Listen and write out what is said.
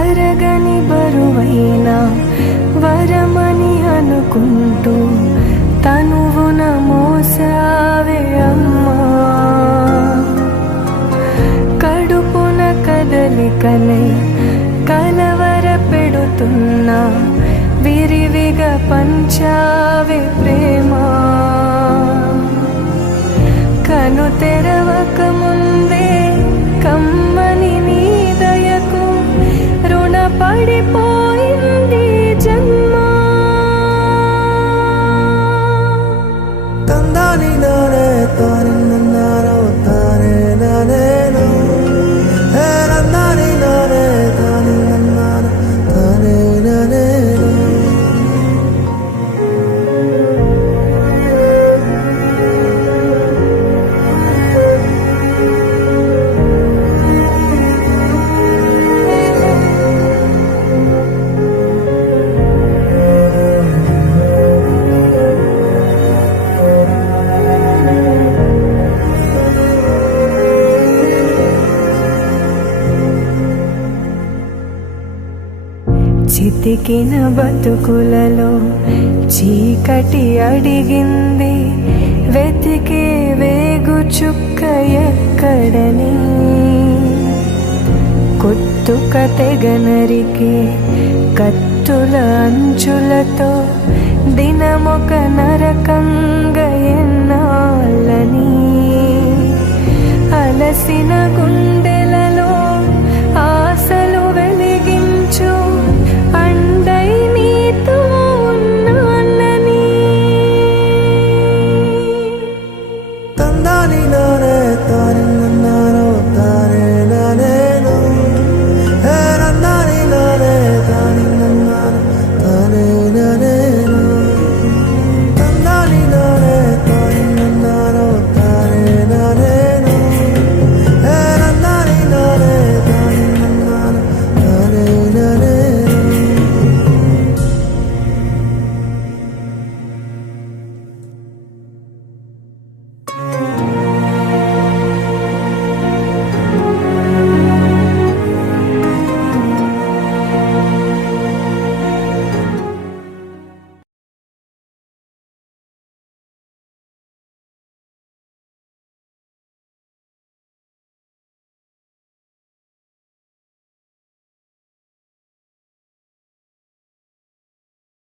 తరగని బరువైనా వరమని అనుకుంటూ తనువున మోసావే అమ్మా. కడుపున కదలికలే కలవర పెడుతున్నా విరివిగా పంచావే ప్రేమ. కను తెరవక ముందే కమ్మని నీ దయకు రుణపడిపోయింది జన్మ. తందాని నానే తాని నన్నారో తానే నానేను హే నందాని నానే తాని నన్నారో తానే నానేను. చితికిన బతుకులలో చీకటి అడిగింది వెతికే వేగు చుక్క ఎక్కడని. కొత్తుక తెగనరికే కత్తుల అంచులతో దినమొక నరకంగా ఎన్నాళ్ళని. అలసిన గుండె